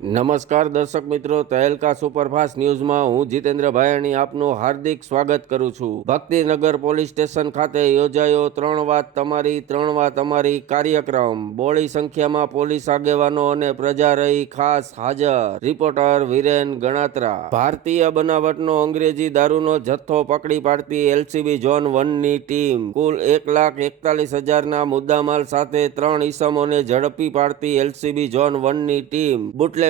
નમસ્કાર દર્શક મિત્રો, તહેલકા સુપરફાસ્ટ ન્યૂઝમાં હું જીતેન્દ્ર ભાયાણી આપનું હાર્દિક સ્વાગત કરું છું। ભક્તિનગર પોલીસ સ્ટેશન ખાતે યોજાયો 3 વાત તમારી કાર્યક્રમ। બોળી સંખ્યામાં પોલીસ આગેવાનો અને પ્રજા રહી ખાસ હાજર। રિપોર્ટર વિરેન ગણાત્રા। ભારતીય બનાવટનો અંગ્રેજી દારૂનો જથ્થો પકડી પાડતી એલસીબી ઝોન 1ની ટીમ કુલ 1,41,000ના મુદ્દામાલ સાથે 3 ઈસમોને ઝડપી પાડતી એલસીબી ઝોન 1ની ટીમ બુટલેગરોને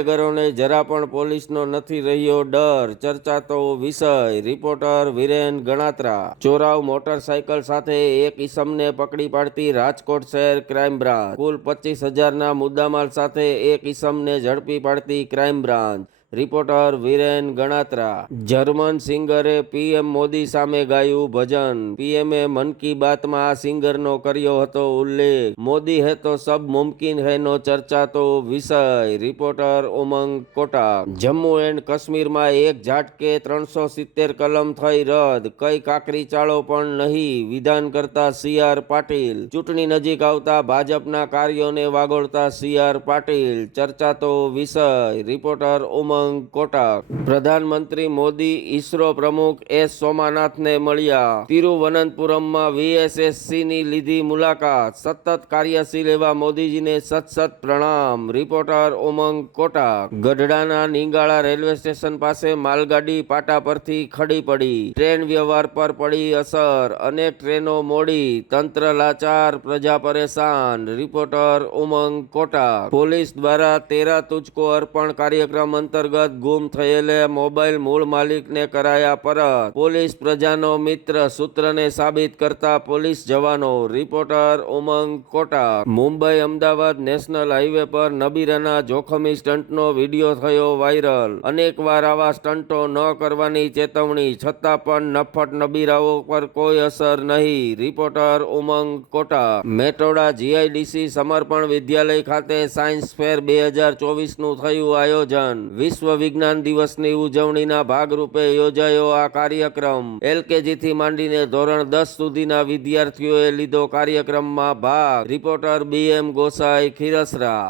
જરા પણ પોલીસનો નથી રહ્યો ડર, ચર્ચાતો વિષય। રિપોર્ટર વિરેન ગણાત્રા। ચોરાવ મોટરસાયકલ સાથે એક ઈસમને પકડી પાડતી રાજકોટ શહેર ક્રાઇમ બ્રાન્ચ કુલ 25,000ના મુદ્દામાલ સાથે એક ઈસમને ઝડપી પાડતી crime branch. Reporter Viren Ganatra. German સિંગરે પીએમ મોદી સામે ગાયું ભજન। પીએમએ મન કી બાતમાં આ સિંગરનો કર્યો હતો ઉલ્લેખ। મોદી હે તો સબ મુમકિન હૈ નો ચર્ચાતો વિષય। રિપોર્ટર ઉમંગ કોટા। જમ્મુ એન્ડ કાશ્મીરમાં એક ઝાટકે 370 કલમ થઈ રદ, કઈ કાકરી ચાળો પણ નહીં, વિધાન કરતા CR પાટીલ। ચૂંટણી નજીક આવતા ભાજપના કાર્યોને વાગોળતા CR પાટીલ, ચર્ચાતો વિષય। Reporter Umang quota. પ્રધાનમંત્રી મોદી ઈસરો પ્રમુખ એસ સોમનાથને મળ્યા। તિરુવનંતપુરમમાં VSSCની લીધી મુલાકાત। સતત કાર્યશીલ એવા મોદીજીને સત પ્રણામ। Reporter Umang quota. ગઢડાના નીંગાળા railway station પાસે માલગાડી પાટા પરથી ખડી પડી, ટ્રેન વ્યવહાર પર પડી અસર, અનેક ટ્રેનો મોડી, તંત્ર લાચાર, પ્રજા પરેશાન। Reporter Umang quota. પોલીસ દ્વારા તેરા તુજકો અર્પણ કાર્યક્રમ અંતર્ગત ગુમ થયેલે મોબાઈલ મૂળ માલિકને કરાયા પરત। પોલીસ પ્રજાનો મિત્ર સૂત્રને સાબિત કરતા પોલીસ જવાનો। Reporter Umang Kota. Mumbai Ahmedabad national highway પર નબીરાના જોખમી સ્ટન્ટનો વિડીયો થયો વાયરલ। અનેકવાર આવા સ્ટન્ટો ન કરવાની ચેતવણી છતાં પણ નફ્ફટ નબીરાઓ પર કોઈ અસર નહીં। Reporter Umang quota. Metoda GIDC સમર્પણ વિદ્યાલય ખાતે સાયન્સ ફેર 2024નું થયું આયોજન। વિશ્વ વિજ્ઞાન દિવસની ઉજવણીના ભાગરૂપે યોજાયો આ કાર્યક્રમ। LKGથી માંડીને ધોરણ 10 સુધીના વિદ્યાર્થીઓએ લીધો કાર્યક્રમમાં ભાગ। Reporter BM Gosai, Khirsara.